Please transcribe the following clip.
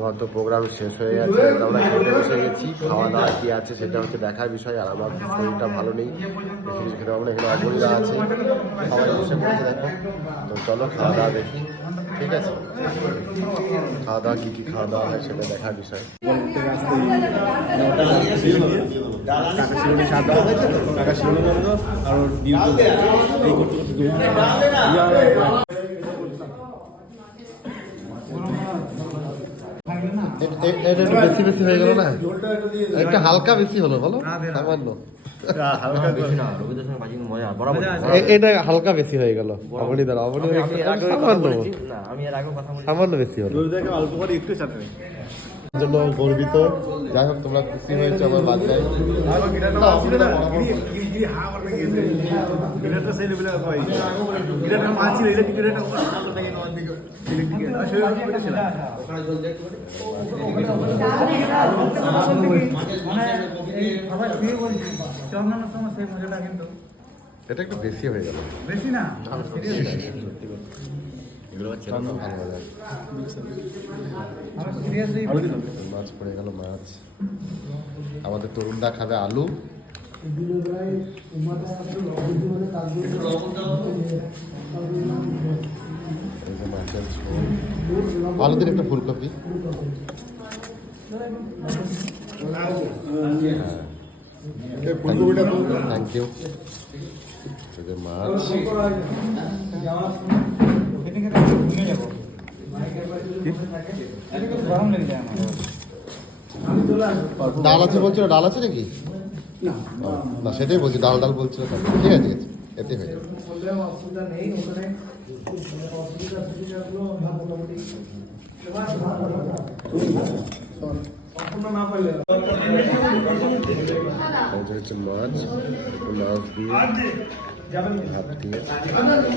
আমার তো প্রোগ্রাম শেষ হয়ে গেছে, আমরা খেতে বসে গেছি। খাওয়া দাওয়া কি আছে সেটা হচ্ছে দেখার বিষয়। আর আমার শরীরটা ভালো নেই, বেশি কিছু খেতে পারবো না। এখানে অবনীরা আছে, সবাই বসে পড়েছে দেখো। তো চলো খাওয়া দাওয়া দেখি, ঠিক আছে? খাওয়া দাওয়া কী খাওয়া দাওয়া হয় সেটা দেখার বিষয়। এটা একটু বেশি বেশি হয়ে গেল না? একটা হালকা বেশি হলো বলো, সামান্য। এটা হালকা বেশি হয়ে গেল। অবনী দাঁড়া, অবনী সামান্য বেশি হলো। জন্য গর্বিত। যাই হোক, তোমরা খুশি হয়েছো আমার বাচ্চায়। এটা একটু বেশি হয়ে গেল। বেশি না, মাছ পড়ে গেল, মাছ। আমাদের তরুণদা খাবে আলু। মাছের ঝোল, আলু দিন একটা ফুলকপি। Thank you. মাছ, ডাল আছে বলছিল, ডাল আছে নাকি? না সেটাই বলছি, ডাল ডাল বলছিল। ঠিক আছে, ঠিক আছে, এতে হয়ে যাবে। হচ্ছে মাছ, মাছ দিয়ে ভাত দিয়ে ঠিক আছে।